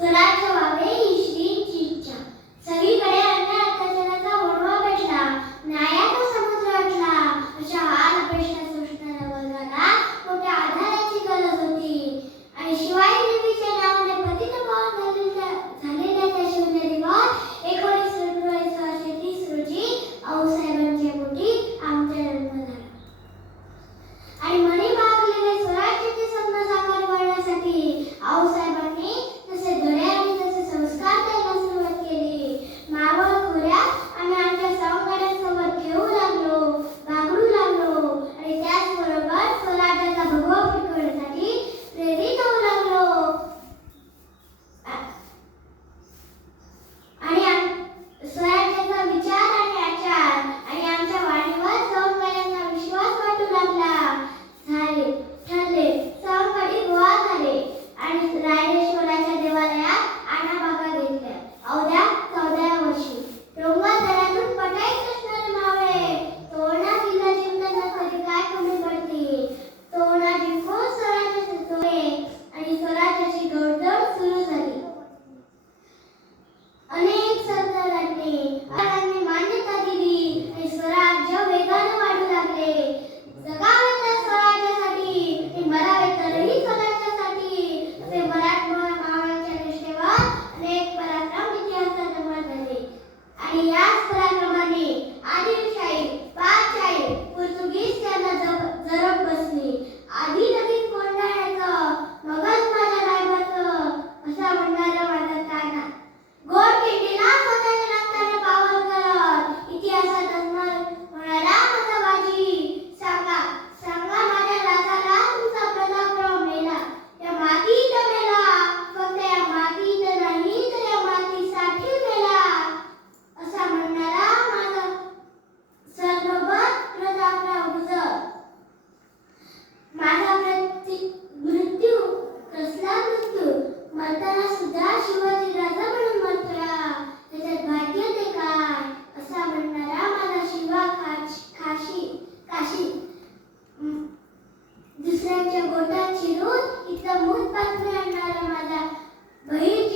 स्वराज्य व्हावे ही श्रींची इच्छा. सगळीकडे अन्याय अत्याचाराचा वणवा पेटला, न्यायाचा समुद्र अटला. अशा हाल अपेष्टा सोसणाऱ्या वर्गाला मोठ्या आधाराची गरज होती. आणि शिवाजी देवीच्या नावाने पतितपावन झालेल्या त्या शिवनेरीवर 19 फेब्रुवारी 1630 रोजी आऊसाहेबांच्या पोटी आमचा जन्म झाला. आणि मनी बागलेले स्वराज्याचे स्वप्न साकार करण्यासाठी आऊसाहेबांनी जसे धडे आणि जसे संस्कार द्यायला सुरुवात केली. मावळ खोऱ्यात आम्ही आमच्या सवंगड्यांसोबत खेळू लागलो, बागडू लागलो आणि त्याचबरोबर स्वराज्याचा भगवा फडकवण्यासाठी प्रेरित होऊ लागलो. आणि स्वराज्याचा विचार आणि आचार आणि आमच्या वाणीवर सवंगड्यांचा विश्वास वाटू लागला. ठरले सवंगडी गोळा झाले आणि रायरेश्वराच्या देवालयात आणाभाका घेतल्या. अवघ्या 14व्या वर्षी डोंगरदऱ्यातून पटाईत असणारे मावळे तोरणा किल्ला जिंकताना तरी काय कमी पडते. तोरणा जिंकून स्वराज्याचे तोडे आणि स्वराज्याची घोडदौड सुरू झाली. अनेक सरदारांनी मान्यता दिली आणि स्वराज्य वेगाने वाढू लागले. जगावे तर स्वराज्यासाठी, ते मरावे तरीही स्वराज्यासाठी असे मराठमोळ्या मावळ्यांच्या निष्ठेवर अनेक पराक्रम इतिहासात जमा झाले. आणि याच पराक्रमाने आदिलशाही, पातशाही, पोर्तुगीज यांना जरब बसली. आधी नवीन कोंढाण्याचं, मगच माझ्या रायबाचं असा म्हणणारा माझा ताना घोडखिंडीला स्वतःच्या रक्ताने पावन करत इतिहासात असणार होणारा माझा बाजी. सांगा माझ्या राजाला तुमचा प्रतापराव मेला, या मातीत मेला, फक्त या मातीत नाही तर या मातीसाठी मेला असा म्हणणारा माझा सरनोबत प्रतापराव गुजर. माझा मृत्यू कसला मृत्यू, मरताना सुद्धा शिवाजी राजा म्हणून मरतोय, त्याच्यात भाग्य ते काय असा म्हणणारा माझा शिवा काशी दुसऱ्यांच्या गोटात शिरून इथं मूत पात्र आणणारा माझा बहीण